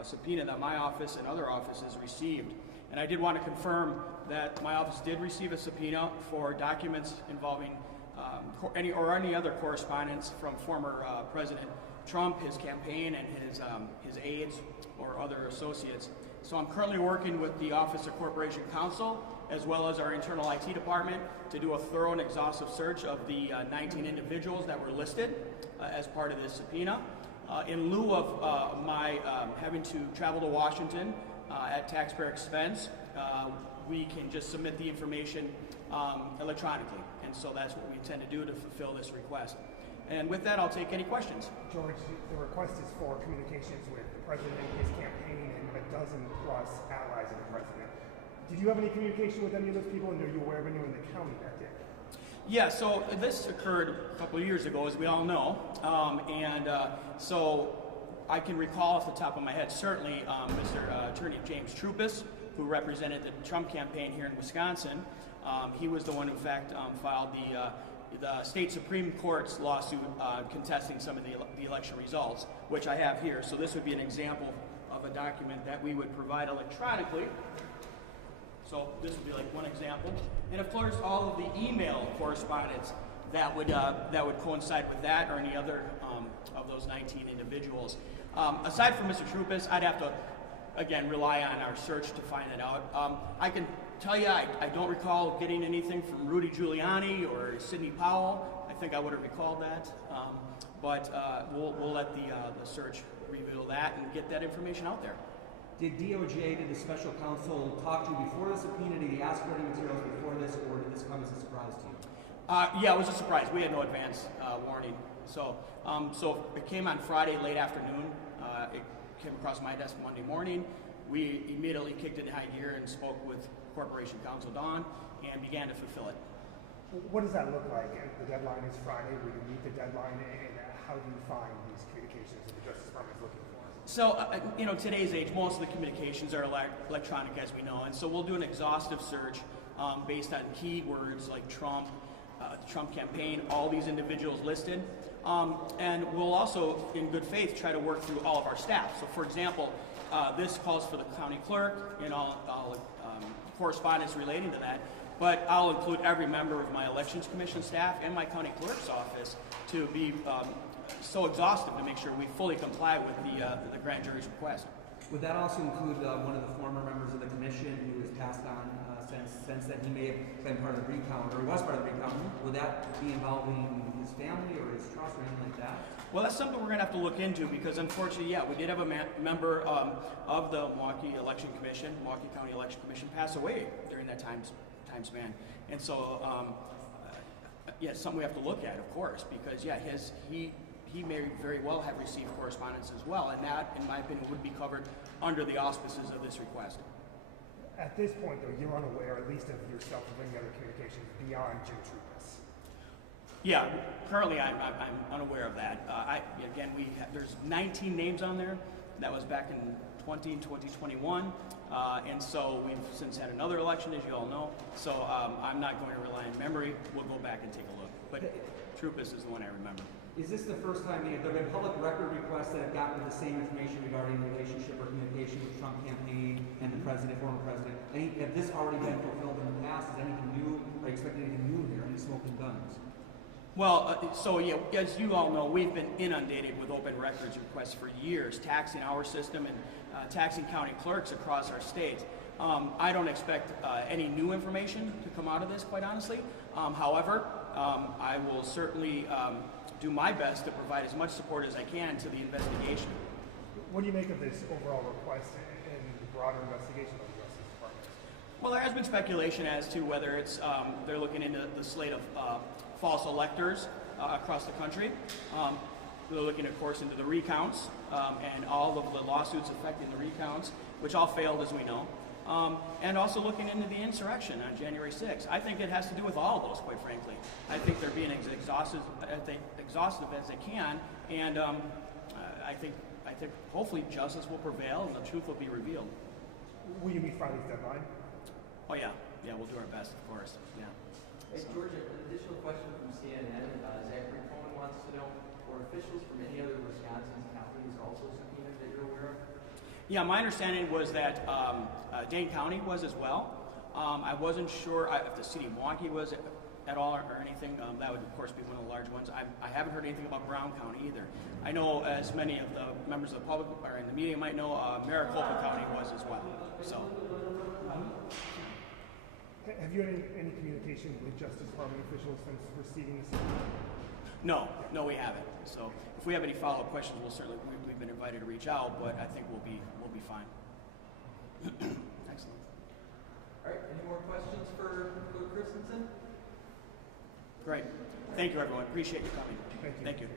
a subpoena that my office and other offices received. And I did want to confirm that my office did receive a subpoena for documents involving any other correspondence from former President Trump, his campaign, and his aides or other associates. So I'm currently working with the Office of Corporation Counsel as well as our internal IT department to do a thorough and exhaustive search of the 19 individuals that were listed as part of this subpoena. In lieu of my having to travel to Washington at taxpayer expense, we can just submit the information electronically. And so that's what we intend to do to fulfill this request. And with that, I'll take any questions. George, the request is for communications with the president, his campaign, and a dozen plus allies of the president. Did you have any communication with any of those people, and are you aware of anyone in the county that did? Yeah, so this occurred a couple of years ago, as we all know, so I can recall off the top of my head, certainly Mr. Attorney James Trupis, who represented the Trump campaign here in Wisconsin. He was the one who, in fact, filed the state Supreme Court's lawsuit contesting some of the election results, which I have here. So this would be an example of a document that we would provide electronically. So this would be like one example. And of course, all of the email correspondence that would coincide with that, or any other of those 19 individuals. Aside from Mr. Trupis, I'd have to, again, rely on our search to find it out. I can tell you, I don't recall getting anything from Rudy Giuliani or Sidney Powell. I think I would have recalled that, but we'll let the search reveal that and get that information out there. Did DOJ, did the special counsel talk to you before the subpoena? Did he ask for any materials before this, or did this come as a surprise to you? Yeah, it was a surprise. We had no advance warning. So it came on Friday late afternoon. It came across my desk Monday morning. We immediately kicked it in high gear and spoke with Corporation Counsel Don and began to fulfill it. What does that look like? The deadline is Friday. Will you meet the deadline? And how do you find these communications that the Justice Department is looking for? So, today's age, most of the communications are electronic, as we know, and so we'll do an exhaustive search based on keywords like Trump, the Trump campaign, all these individuals listed, and we'll also, in good faith, try to work through all of our staff. So, for example, this calls for the county clerk and all correspondence relating to that, but I'll include every member of my Elections Commission staff and my county clerk's office to be so exhaustive to make sure we fully comply with the grand jury's request. Would that also include one of the former members of the commission who was passed on since that he may have been part of the recount, or he was part of the recount? Would that be involving his family or his trust or anything like that? Well, that's something we're going to have to look into because, unfortunately, yeah, we did have a member of the Milwaukee Election Commission, Milwaukee County Election Commission, pass away during that time span. And so, yeah, it's something we have to look at, of course, because, yeah, he may very well have received correspondence as well, and that, in my opinion, would be covered under the auspices of this request. At this point, though, you're unaware, at least of yourself, of any other communications beyond Jim Trupis. Yeah, currently I'm unaware of that. There's 19 names on there. That was back in 2021, and so we've since had another election, as you all know. So I'm not going to rely on memory. We'll go back and take a look. But Trupis is the one I remember. Is this the first time there have been public record requests that have gotten the same information regarding the relationship or communication with Trump campaign and the president, former president? Have this already been fulfilled in the past? Is anything new? Are you expecting anything new here? Any smoking guns? Well, as you all know, we've been inundated with open records requests for years, taxing our system and taxing county clerks across our state. I don't expect any new information to come out of this, quite honestly. However, I will certainly do my best to provide as much support as I can to the investigation. What do you make of this overall request and the broader investigation of the Justice Department? Well, there has been speculation as to whether it's they're looking into the slate of false electors across the country. They're looking, of course, into the recounts and all of the lawsuits affecting the recounts, which all failed, as we know. And also looking into the insurrection on January 6th. I think it has to do with all of those, quite frankly. I think they're being as exhaustive as they can, and I think hopefully justice will prevail and the truth will be revealed. Will you meet Friday's deadline? Oh yeah, we'll do our best, of course. Yeah. Hey, George, an additional question from CNN. Zachary Cohen wants to know, were officials from any other Wisconsin counties also subpoenaed that you're aware of? Yeah, my understanding was that Dane County was as well. I wasn't sure if the city of Milwaukee was at all or anything. That would, of course, be one of the large ones. I haven't heard anything about Brown County either. I know, as many of the members of the public or in the media might know, Maricopa County was as well. So, Have you had any communication with Justice Department officials since receiving this? no, we haven't. So, if we have any follow-up questions, we've been invited to reach out, but I think we'll be fine. Excellent. All right, any more questions for Clerk Christensen? Great. Thank you, everyone. Appreciate you coming. Thank you. Thank you.